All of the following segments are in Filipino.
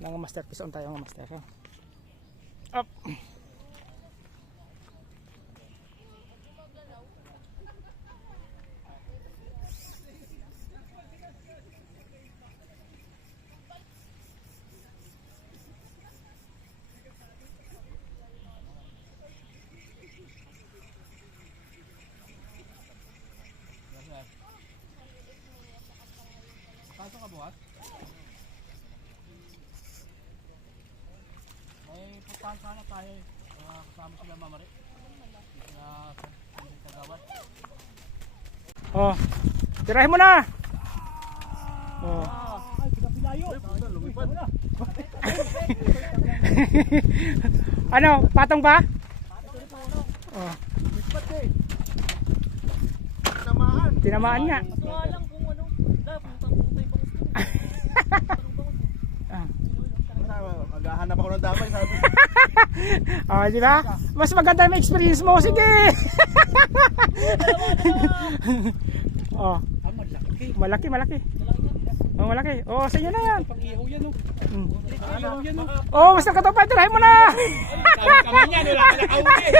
Mga master, pisoon tayo mga master. Up. Pasok ka buhat? May puntahan sana tayo eh. Kasama sila mamari. Sila kagawad. Oh. Tirahin mo na. Oh. Ay, pinapilayo. Lumipad. Ano, patong ba? Oh. Lumipad eh. Tinamaan. Tinamaan nga. Lang kung ano. Puntang-puntay bangus ko. Maghahanap ako ng damay, sabi. Oh, di ba? Mas maganda yung experience mo. Sige. Oh. Ah, malaki. Malaki. Oh, malaki. Oh, sa inyo na yan. Pang-ihaw yan oh. Ihaw yan oh. Oh, Master Katopay, tirahin mo na. Kamay niya, wala ka nakauwi.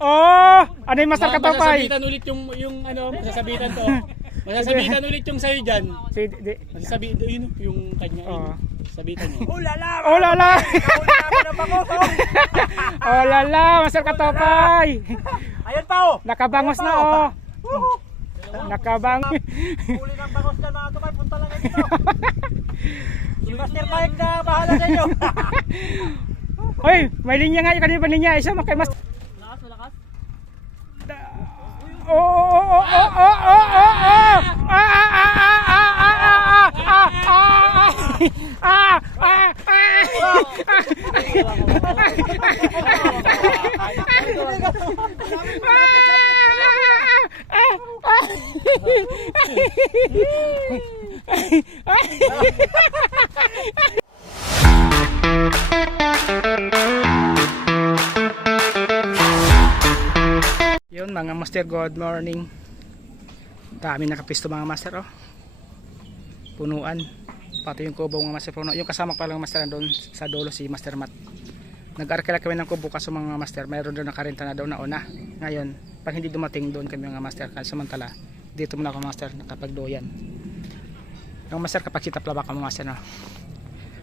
Oh, ano yung Master Katopay? Masasabitan ulit yung ano, masasabitan to. Masasabitan ulit yung sa'yo dyan. Masasabitan yun yung kanya. Oh. Sabitan niya. Oh lala. Oh lala, Master Katopay. Ayan pa oh. Nakabangos na oh. Nakabang. Huli ng bangos ka na ito kay punta lang dito. Si Master Mike na bahala sa inyo. Hoy, may linya nga yung kanina pa linya. Isa makay mas. Malakas. Oh. Yun mga master, good morning. Dami nakapisto mga master oh. Punuan. Pati yung kubo mga master puno. Yung kasama ko lang master doon sa dulo si Master Matt. Nag-arkila kami ng kubo kaso mga master, mayroon doon nakarenta na daw na una. Ngayon, pag hindi dumating doon kami mga master, samantala dito muna ako master nakapagdoyan. Yung master kapag sitap laba ka mga master no.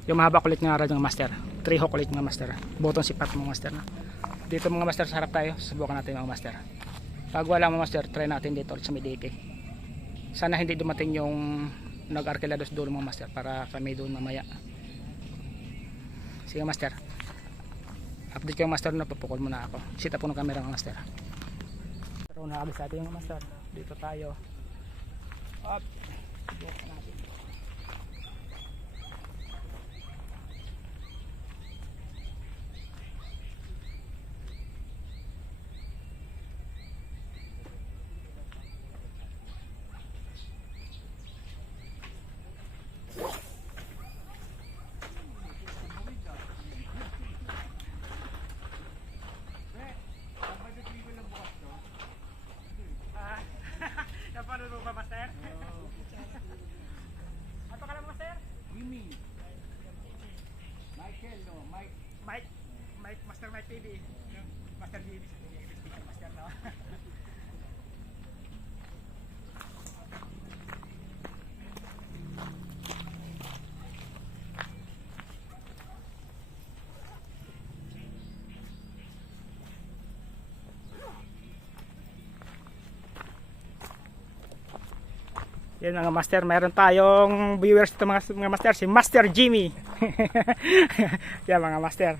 Yung mahaba kulit nga radyo mga master. 3 hook kulit mga master. Butong sipat mga master no. Dito mga master sa harap tayo, subukan natin mga master. Pag wala mga master, try natin dito ulit sa Midiki. Sana hindi dumating yung nag-arkilados doon mga master para kami doon mamaya. Sige master. Update ko yung master na papukol muna ako. Sit up po ng camera mga master. Pero nakabis natin yung master. Dito tayo. Up. Subukan natin. Napanood mo ba master? Ano ka lang master? Jimmy. Michael no, Mike, Master Mike TV. Master TV. Master no. Yan mga master, mayroon tayong viewers ito mga master, si Master Jimmy. Yan mga master.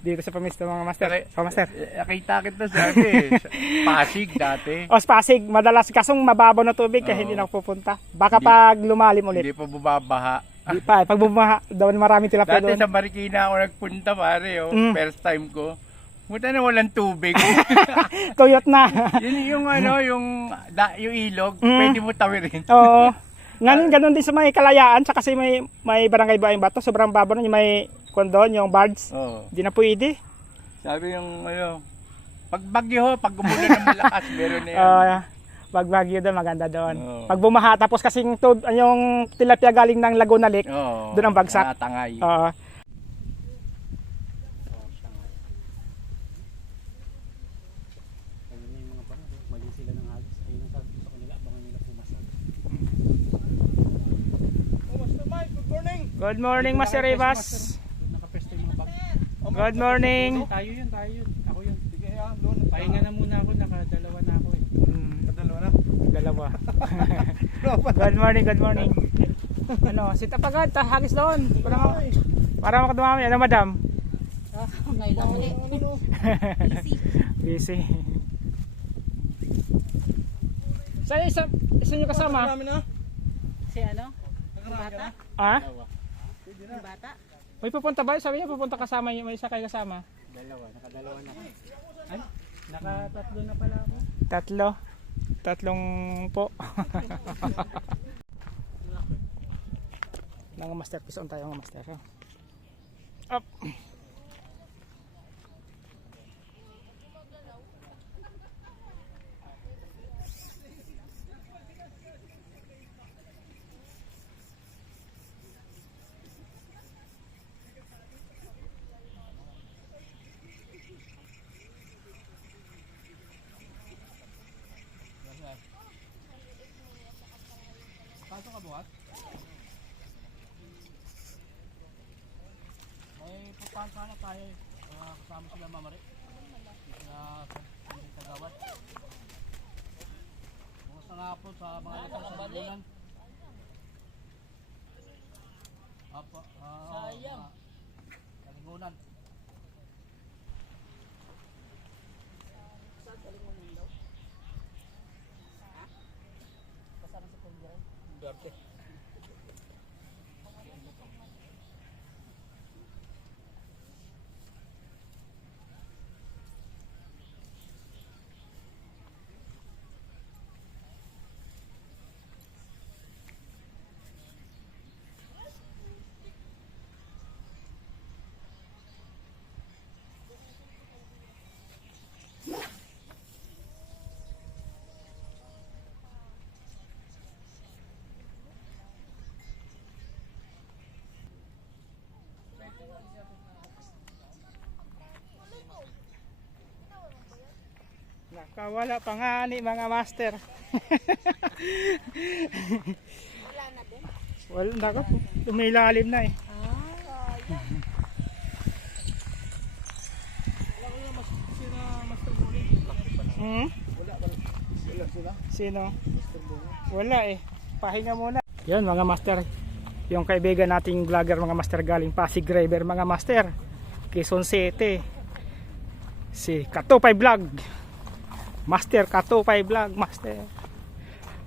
Dito sa pamisto mga master. Oh, master. Nakita kita sabi, Pasig dati. O Pasig, madalas kasong mababaw na tubig kaya hindi na ako pupunta. Baka pag lumalim ulit. Hindi pa bumabaha. Di pa, pag bumaha, daw maraming tilapia Dati doon. sa Marikina ako nagpunta pare, first time ko. Buta na walang tubig. Tuyot na. Yun yung ano, yung ilog, pwede mo tawirin. Oo. Ngayon ganun din sa may Kalayaan, tsaka kasi may barangay Buayang Bato, sobrang babaw nun, yung may kondon, yung barge. Oo. Hindi na pwede. Sabi yung ano, pag bagyo, pag umulan ng malakas, meron na yan. Pag Baguio doon, maganda doon. Oo. Pag bumaha, tapos kasing yung tilapia galing ng Laguna Lake, Oo. doon ang bagsak. Tangay. Oo. Ayun na yung mga bangos. Mali sila ng hagis. Ayun ang sabi ko sa kanila. Abangan nila pumasag. Good morning, Master Rivas. Nakapesto yung mga bangos. Good morning. Tayo yun. Ako yun. Sige, doon. Pahinga na muna ako. Nakadalawa na ako eh. Dalawa. Good morning, good morning. Ano, sit up agad, hagis doon. Para makadumami. Ano, madam? Ngayon lang ulit. Busy. Isa nyo kasama? Si ano? Yung bata? Ah? Yung bata? May pupunta ba? Sabi niya pupunta kasama niyo. May isa kayo kasama? Nakadalawa na ako. Ay, nakatatlo na pala ako. Tatlong po. Mga master, pisoon tayo mga master. Up. Pasok ka bukas? May pupunta sana tayo eh. Kasama sila mamari. Sila sa Tagawad. Bukas na nga po sa mga nasa sa Ligunan. Apa, sayang. Sa Ligunan. Duarte. Nakawala pa nga ni mga master. Wala na din. Wala na ko. Tumilalim na eh. Hmm? Sino? Wala eh. Pahinga muna. Yan mga master. Yung kaibigan nating vlogger mga master galing Pasig River mga master. Quezon City. Si Katupay Vlog. Master Katupay Vlog, master.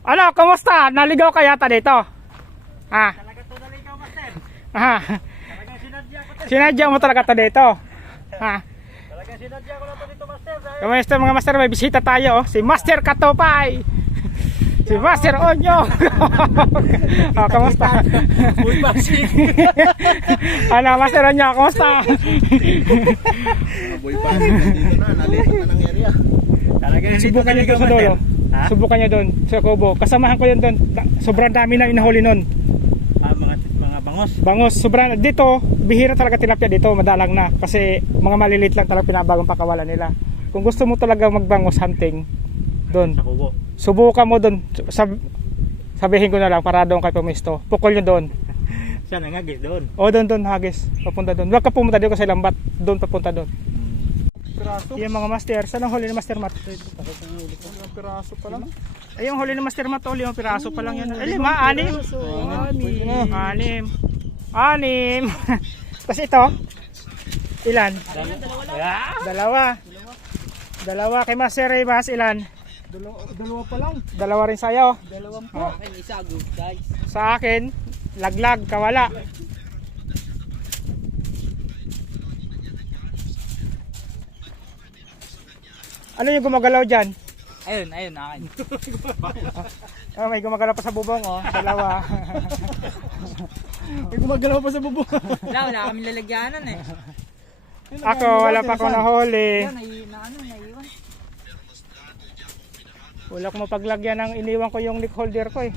Ano, kumusta? Naligaw ka yata dito? Ha? Talaga to naligaw, master. Ha? Talaga sinadya ko to. Sinadya mo talaga to dito? Ha? Talaga sinadya ko na to dito, master. Kamusta mga master? May bisita tayo. Si Master Katupay. Si Master Onyo. Oh, kamusta? Uy, Pasig. Ano, Master Onyo, kamusta? Boy pa, dito na, nalipat na ng area. Talaga Subukan nyo doon sa dulo. Subukan nyo doon sa Kubo. Kasamahan ko yun doon. Sobrang dami na inahuli nun. Mga bangos. Bangos, sobrang dito, bihira talaga tilapia dito, madalang na. Kasi mga maliliit lang talaga pinabagong pakawalan nila. Kung gusto mo talaga magbangos hunting, doon. Sa kubo. Subukan mo doon. Sabihin ko na lang para doon kay pumisto. Pukol nyo doon. Saan ang hagis doon? O doon, hagis. Papunta doon. Huwag ka pumunta dito kasi lambat. Doon papunta doon. Yung mga master, saan ang huli ni Master Matt? Piraso pa lang. Ay, yung huli ni Master Matt, 5 piraso pa lang yan. Ay, 5, 6. Tapos ito, ilan? Dalawa kay Master Rivas, ilan? Dalawa pa lang. Dalawa rin sa'yo. Dalawang Oh. Isa good guys. Sa akin, laglag, kawala. Ano yung gumagalaw dyan? Ayun, akin. Oh, may gumagalaw pa sa bubong, oh. Dalawa. May gumagalaw pa sa bubong. Wala kami lalagyanan eh. Ako, wala pa akong nahuli. Yan, naiwan. Wala akong mapaglagyan ng iniwan ko yung neck holder ko eh.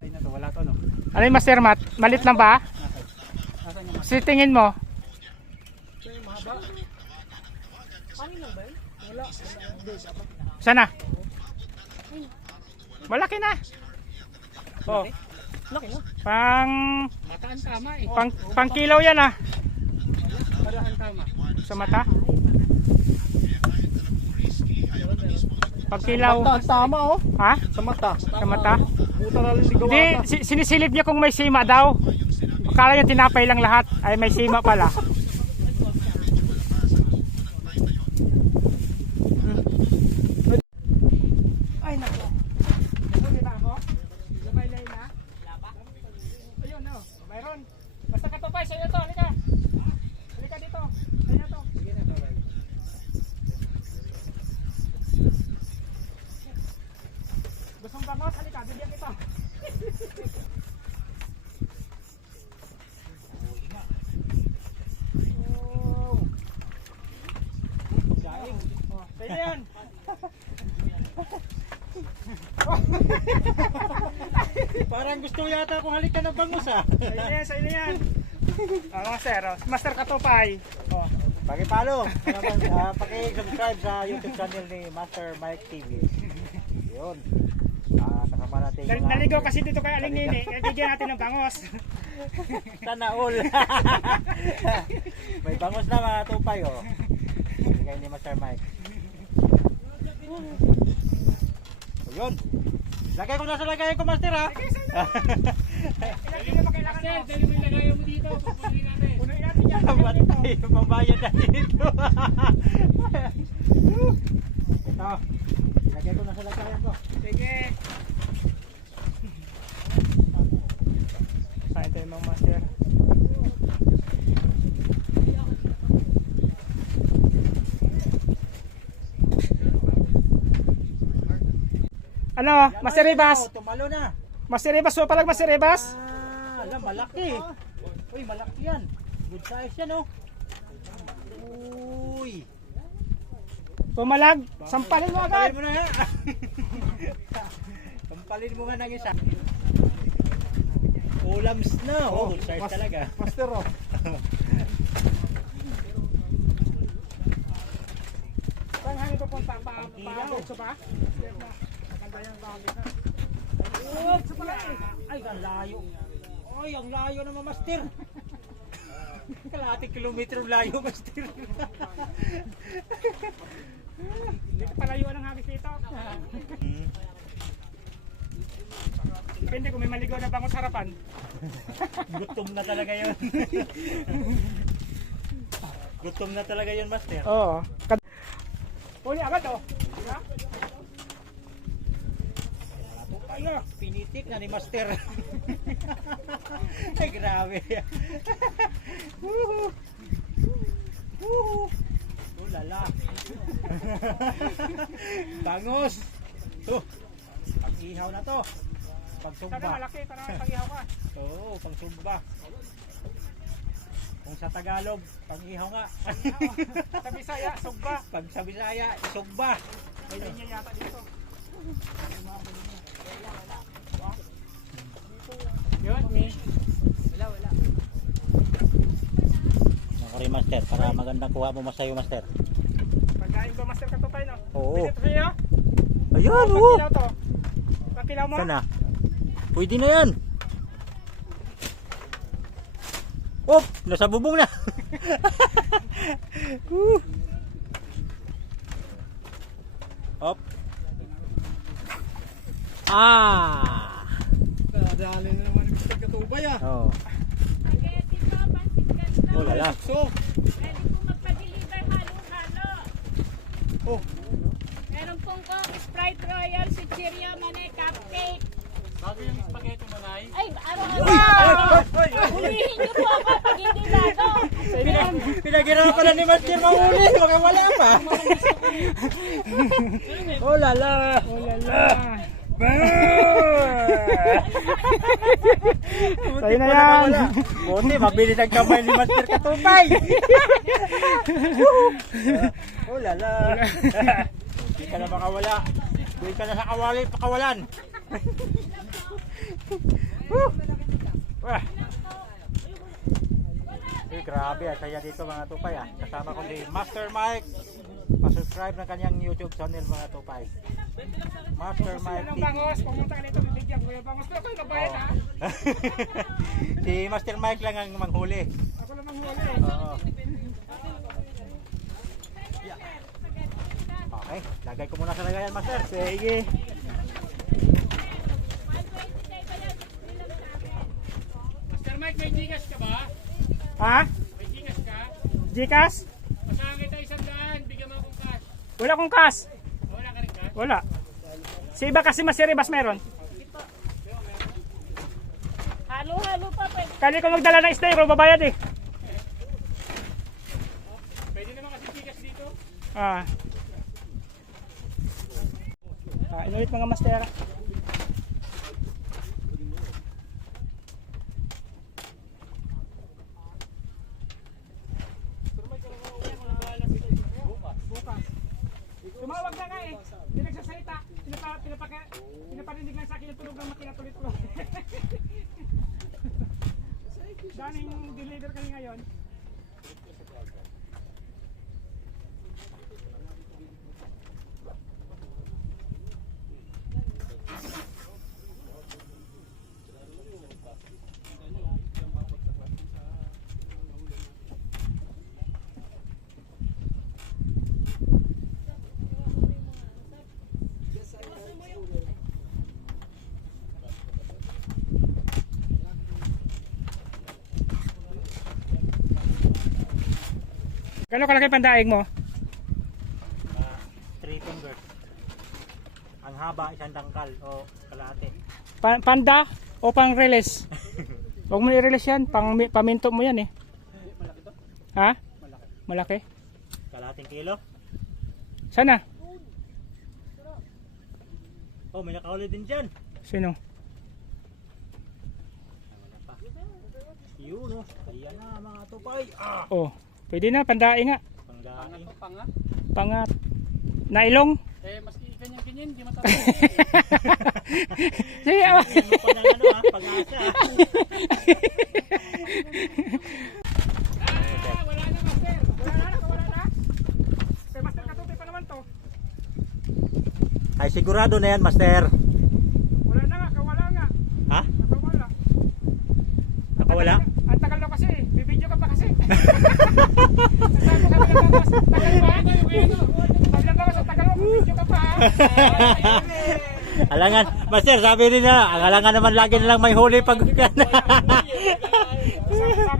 Ay na to, wala to no. Ano yung Master Matt? Malit lang ba? Nasaan yung Si tingin mo? mahaba? Hangin lang ba yun? Wala. Sana? Malaki na. Oh, Laki no? pang Mataan tama eh. pang kilaw yan ah. Parahan tama. Sa mata. Pag kilaw. Tama oh. Ha? Sa mata. Sa mata. Puta na ligaw Hindi, sinisilip niya kung may sima daw. Akala niya tinapay lang lahat. Ay may sima pala. Ay nako. Huli ba ako? Sabay lay na? Ayun no. Mayroon. Basta katupay sa'yo to. Halika. Halika dito. Ayun na to. Sige na to. Gustong bangos? Halika. Bigyan kita. Oh. Oh, sa'yo na yan. Parang gusto yata kung halika ng bangus ah. Sa'yo na yan. Sa'yo na yan. Master. Master Katupay. Oh. Paki-follow, paki-subscribe sa YouTube channel ni Master Mike TV. Yun. Kasama natin Naligaw kasi dito kay Aling Nini. Bigyan natin ng bangos. Sana all. May bangos na mga tupay oh. Bigay ni Master Mike. O yun. Lagay ko na sa lagayan ko, Master ha. Ilang kilo ba kailangan mo? Dali mo ilagay mo dito. Pupunin natin. Punuin natin yan. Matay, pambayad na dito. Ito. Lagay ko na sa lagayan ko. Sige. Kain tayo mga master. Ano? Master Ribas? Tumalo na. Master Ribas, so palag Master Ribas? Alam, malaki. Uy, malaki yan. Good size yan, oh. Uy. Pumalag, sampalin mo agad. Sampalin mo na nga. Sampalin mo nga ng isa. Ulams na. Oh, good size talaga. Master oh. Saan hangin ito punta? Pa-diretso ba? Ay, ang layo. Ay, ang layo naman, Master. Kalahating kilometro layo, Master. Dito palayuan ang hagis dito. Depende kung may maligaw na bangos harapan. Gutom na talaga yun. Gutom na talaga yun, Master. Oo. Huli agad oh. Diba? Ay, pinitik na ni Master. Ay, grabe. Lala. Bangos. Pag-ihaw na to. Sana Pagsumba. malaki para pag-ihaw ka. Oo, pangsumba. Kung sa Tagalog, pang-ihaw nga. Sa Bisaya, sugba. Pag sa Bisaya, isugba. May linya yata dito. Yun. Wala. Makari, Master, para magandang kuha mo masayo, Master. Pagkain ko Master Katupay no? Oo. Pwede ito sa'yo? Ayun, Pagkilaw to. Pagkilaw mo? Sana? Pwede na yan. Oh, nasa bubong na. Hop. Ah. Dali na naman yung Katupay ah. Oh. Oh, lala. So, Pwede po magpa-deliver halo-halo. oh, Meron pong Coke, Sprite Royal, Chichiria, Manay, Cupcake. bago yung spaghetti mo na Ay, araw-araw. Hulihin niyo po ako pag hindi bago. Pinaghirapan na ni Master mahuli. Baka wala pa. Oh, lala. Oh lala. Sa'yo na yan. Buti, mabilis ang kamay ni Master Katupay. Oh, lala. ka na makawala. Di ka na sa kawali, pakawalan. Wah. Grabe, saya dito mga tupay ah. Kasama ko si Master Mike. Pa-subscribe ng kanyang YouTube channel mga tupay. Master Mike TV. pumunta ka nito, bibigyan ko yung bangos. Pero kayo kabayan ha? Si Master Mike lang ang manghuli. Ako lang manghuli. Oo. Okay, lagay ko muna sa lagayan, Master. Sige. Master Mike, may Gcash ka ba? Ha? May Gcash ka? Gcash? Pasahan kita 100, bigyan mo akong cash. Wala akong cash. Wala ka rin cash? Wala. Si iba kasi Master Rebas meron. Halo-halo pa pwede. Kali ko magdala ng stay, bro, babayad eh. Pwede naman kasi Gcash dito. Inulit mga Master. Tumawag na nga eh. Hindi nagsasalita. Pinaparinig lang sa akin yung tunog ng makina tuloy-tuloy. Daming deliver kami ngayon. Gano'n kalaki pandaig mo? 3 fingers. Ang haba, isang dangkal o kalahati. Panda o pang release? Huwag mo i-release yan, paminto mo yan eh. Ha? Malaki? Kalahating kilo. Sana? Oh, may nakahuli din dyan. Sino? Yun oh. Ayan na mga tupay. Oh, pwede na, pandaig nga. Pangdaing. Pangat. Nailong? Eh, maski ganyan-ganyan, di matapos. Sige, Ano pa ng ano pag-asa. wala na Master. Wala na. Kay Master Katutoy pa naman to. Ay sigurado na yan, Master. Wala na nga, kawala nga. Ha? Nakawala. Nakawala? Ang tagal daw kasi, bibidyo ka pa kasi. Sabi ng bangos, tagal ba? Sabi ng bangos, tagal mo, bibidyo ka pa. Alangan, Master, sabi nila, ang alangan naman lagi nilang may huli pag Sabi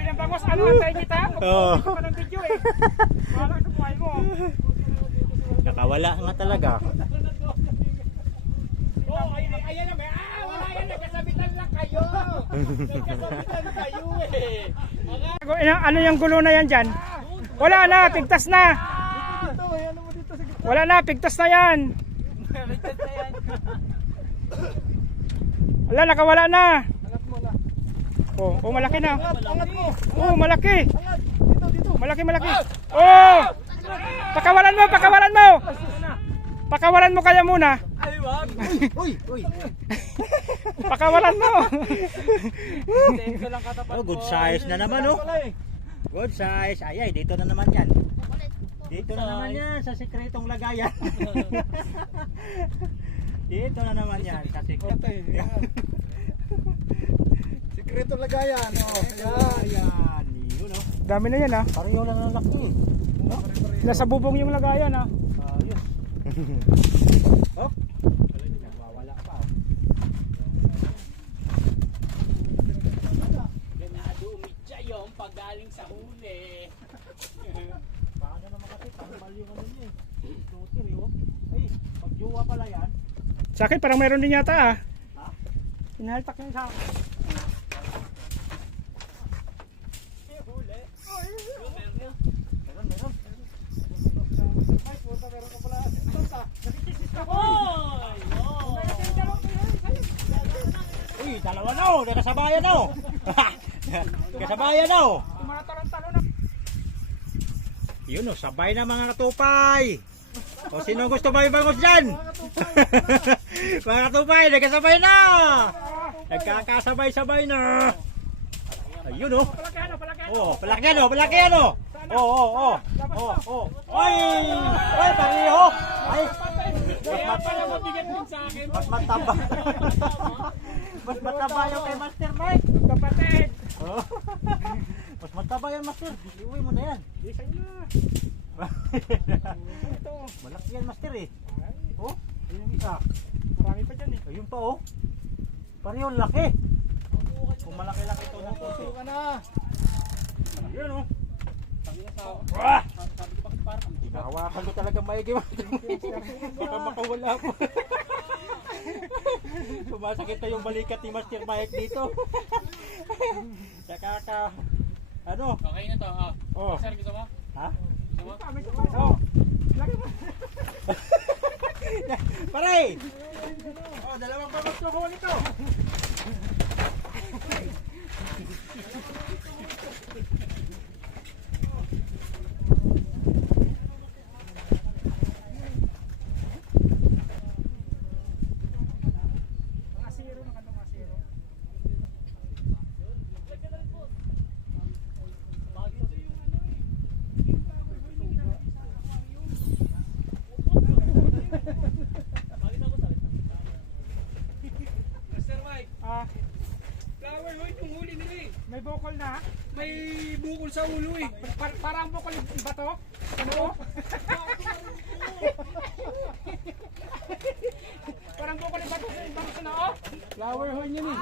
ng bangos, ano antay kita? Oo. Mag-video ka ng video eh. Wala sa buhay mo. Nakawala nga talaga. Oh, ayan na, wala yan, nagkasabitan lang kayo. Nagkasabitan kayo eh. Ano yung gulo na yan dyan? Wala na, pigtas na. Wala na, pigtas na yan. Wala, nakawala na. Oh, malaki na. Oh, malaki. Malaki. Oh! Pakawalan mo. Pakawalan mo kaya muna. Uy! Pakawalan mo. Oh, good size na naman oh. Good size. Ay, dito na naman yan. Dito na naman yan sa sikretong lagayan. Dito na naman yan sa sikretong. Sikretong lagayan oh. Ayan. Yun oh. Dami na yan ah. Pareho lang ang laki. Nasa bubong yung lagayan ah. Ayos. Oh. Nawawala pa. Ganado umitya yung paggaling sa huli. Paano naman kasi tangmal yung ano niya eh. Tutir yun. Ay, pagjuwa pala yan. Sa akin parang meron din yata ah. Ha? Inhaltak niya sa akin. Meron. Uy, dalawa na oh. Nakasabayan na oh. Nakasabayan na oh. Tumatalon-talon na. Yun oh, sabay na mga katupay. O sino gusto ba ibangos dyan? Mga katupay, nagkasabay na! Nagkakasabay-sabay na! Ayun oh! Oh, palakyan oh, palakyan oh! Oh. Oy! Oy, pareho! Ay! Kaya pala mabigat din sa akin. Mas mataba. Mas mataba yung kay Master Mike. Kapatid. Oh. Mas mataba yan, Master. Iuwi mo na yan. Di sa'yo na. Malaki yan, Master eh. Oh, ayun yung isa. Marami pa dyan eh. Ayun pa oh. Pareho laki. Kung malaki-laki ito ng puso. Ka na. Ayun oh. Wah! Hinahawakan ko talaga maigi. Baka makawala po. Sumasakit na yung balikat ni Master Mike dito. Saka ano? Okay na to. Oh. Sir, gusto mo? Ha? Gusto mo? Oh. Pare! Oh, dalawang pamagtoko nito. Master Mike. Flower Hoy, yung huli nila eh. May bukol na. May bukol sa ulo eh. Parang bukol yung bato. Ano? Parang bukol yung bato yung bato sa noo. Flower Hoy niya eh.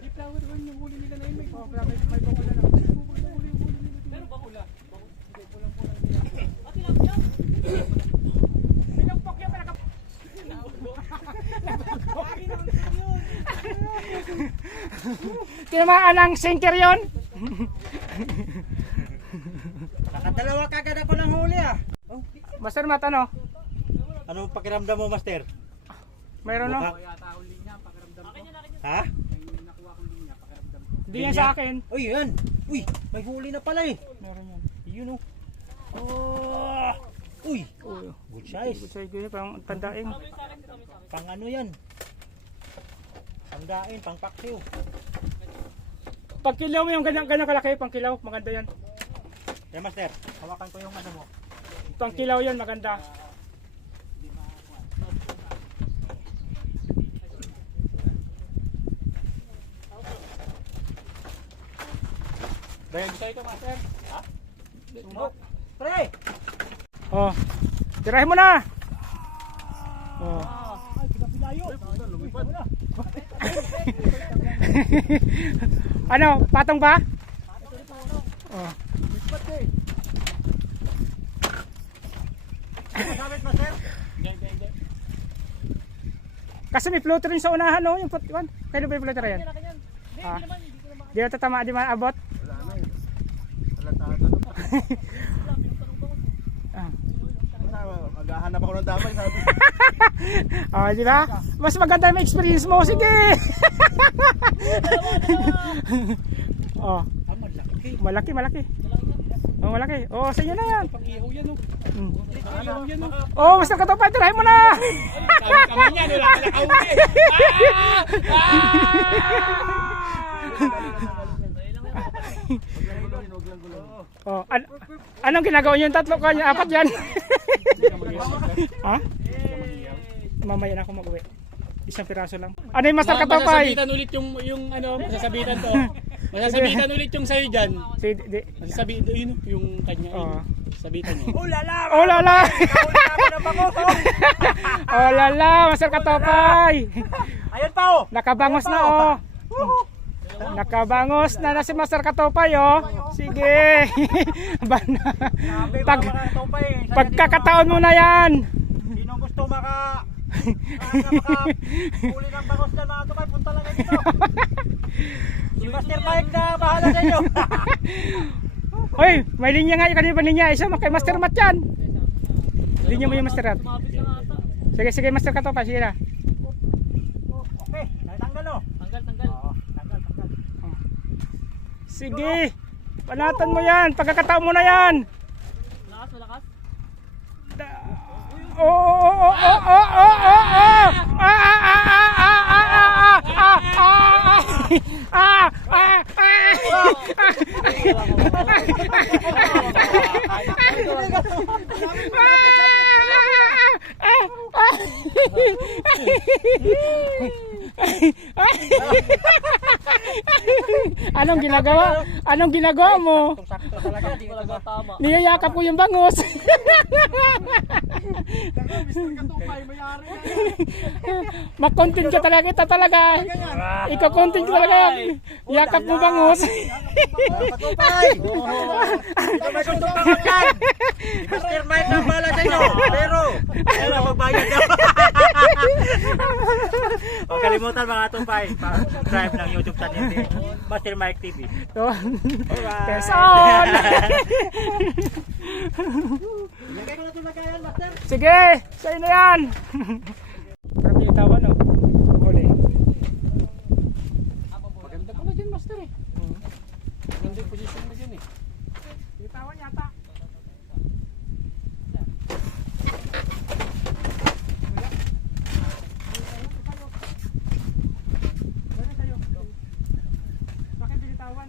Di Flower Hoy yung huli nila na yun. May bukol na lang. Pero bakula. Pinagpok yung pinagpok. Tinamaan ng sinker yun. Nakadalawa kagad ako ng huli ah. Oh. Master Mat, ano? Anong pakiramdam mo, Master? Mayroon no? Ha? Hindi yan sa akin. Uy, yan. Uy, may huli na pala eh. Meron yan. Yun oh. Oh. Uy, Uy, good size. good side yun, parang tandaing. Pang ano yan? Pangdain, pang paksiw. Pag kilaw mo yung ganyan kalaki, pang kilaw, maganda yan. Yeah, Master, hawakan ko yung ano mo. Pang kilaw yan, maganda. Ben, Sa'yo ito, Master. sumbok. Pre! Oh, tirahin mo na. Oh. Ay, pinapilayo. Lumipad na. Ano, patong ba? Oh. Lumipad eh. Ano sabit, Master? Kasi may floater rin sa unahan, no? Yung one. Kaya ba yung floater yan? Ah. Di na tatama, di maabot. Maghahanap ako ng damay, sabi. Oh, di ba? Mas maganda yung experience mo. Sige. Oh, Malaki. malaki. Oh, malaki. Oh, sa inyo na yan. Pang-ihaw yan oh. Pang-ihaw yan oh. Oh, Master Katopay, tirahin mo na. Kami niyan, wala ka nakahuli. Oh, anong ginagawa niyo? Tatlo kanya, apat yan. Ha? Mamaya na ako mag-uwi. Isang piraso lang. Ano yung Master Katopay? Masasabitan ulit yung ano, masasabitan to. Masasabitan ulit yung sa'yo dyan. Masasabitan yun yung kanya. Oh. Sabitan niya. Oh lala! Oh lala, Master Katopay! Ayun pa oh! Nakabangos na oh! Nakabangos na si Master Katopay oh! Sige! Pagkakataon mo na yan! Sino gusto makahuli ng bangos dyan mga tupay, punta lang dito. Si Master Mike na bahala sa inyo. Hoy, may linya nga yung kanina pa linya. Isa kay Master Mat yan. Linya mo yung Master Mat. Sige Master Katopay, sige na. Okay, tanggal oh. Tanggal. Oo, tanggal. Sige. Panatan mo yan. Pagkakataon mo na yan. Malakas, malakas. Anong ginagawa? Anong ginagawa mo? Hindi ko talaga tama. Niyayakap ko yung bangus. Makontin ka talaga kita talaga. Ikakontin ka talaga. Yakap mo bangus. Patupay! Ito may kutubangan yan! Master Mike ang bala sa inyo! Pero magbayad daw! Huwag kalimutan mga tupay, subscribe ng YouTube channel ni Master Mike TV. Person! Ilagay ko na ito lagayan, Master! Sige! Sa'yo na yan! Parang yung tawa, no? Huli. Maganda pala dyan, master eh. Maganda yung position mo dyan eh. Yung tawa yata. Bakit binitawan?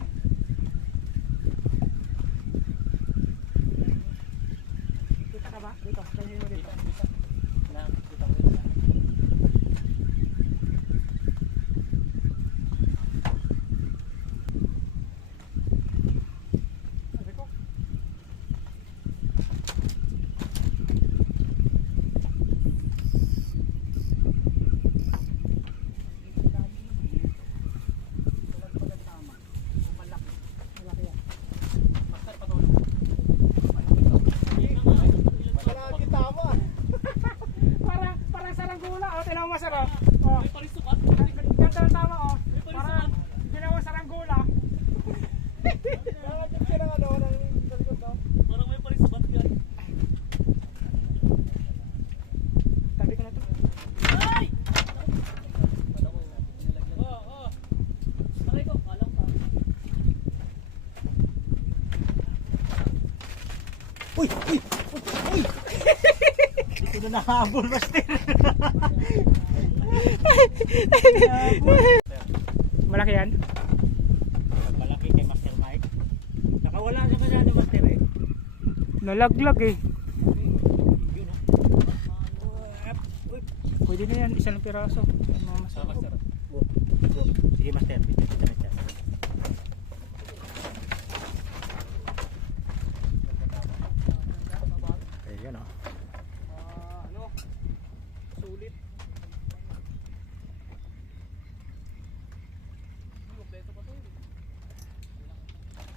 Kita ka ba? Dito. Ganyan mo dito. Sabi ko. Parang saranggula, oh, tinawag mo sir, oh. May parisukat? Ganda ang tama, oh. Parang ginawa saranggula. Parang may parisukat yan. Tabi ko na to. Ay! Oo. Aray ko, alam ka. Uy! Uy! Uy! Dito na nahabol, Master! Malaki yan? Malaki kay Master Mike. Nakawala sa kanya ni Master eh. Nalaglag eh. Yun oh. Pwede na yan, isang piraso. Yan, mga masarap. Sige Master, dito na siya. Ayun oh. Sulit.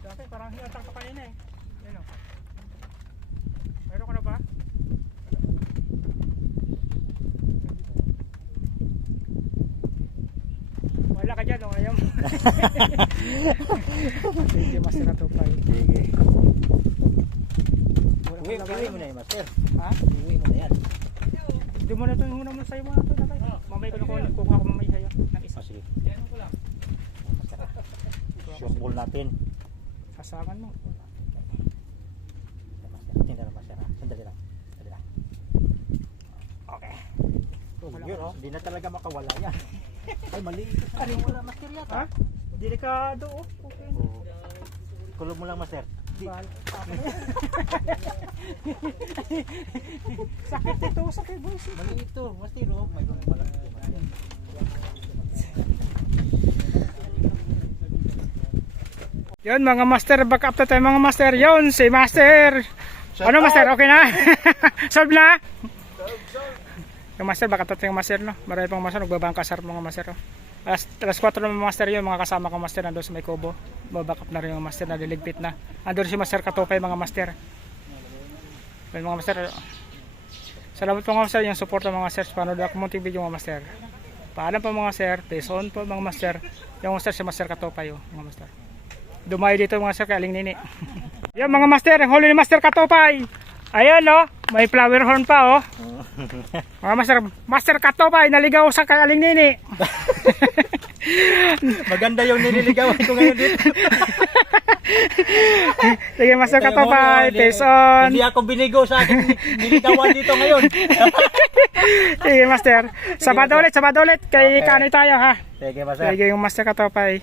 Dati parang hinatang ka kanina eh. Yan o. Meron ka na ba? Wala ka dyan o, ayaw mo. Sige, master na to pa. Sige. Wala Uwi ka mo na yan, Master. Ha? Uwi mo na yan. Hindi mo na ito, muna mo sa'yo mga ito. Mamay ko na kukuha ko mamay sa'yo. Ng isa. Oh, sige. Shock ball natin. Kasaman mo. Tingnan na Master. Sandali lang. Sandali lang. Okay. Yun oh, hindi na talaga makawala yan. Ay, mali. Ano wala Master yata? Ha? Delikado oh. Okay. Oo. Kulog mo lang Master. Bahal. Sakit ito, sakit boys. Mali ito, Master oh. May malaki. Yun mga master, back up na tayo mga master. Yun, si master. Ano master, okay na? Solve na? Yung master, back up na tayo master no. Marami pang master, nagbabang kasar mga master oh. Alas 4 na mga master yun, mga kasama ko master nandun sa may kubo. Baback up na rin yung master na diligpit na. Andun si master Katupay mga master. Yun mga master. Salamat po mga master yung support ng mga master. Panood ako munting video mga master. Paalam po mga master, peace on po mga master. Yung master si master Katupay oh, mga master. Dumayo dito mga master kay Aling Nini. Yan mga master, ang huli ni master Katupay. Ayan oh, may flower horn pa oh. Mga master, master Katupay naligaw sa kay Aling Nini. Maganda yung nililigawan ko ngayon dito. Sige, Master Ito yung Katopay, muna, face on. Hindi ako binigo sa aking nililigawan dito ngayon. Sige, Master. Sabado ulit. Kay Okay. Kanoy tayo, ha? Sige, Master. Sige, yung Master Katopay.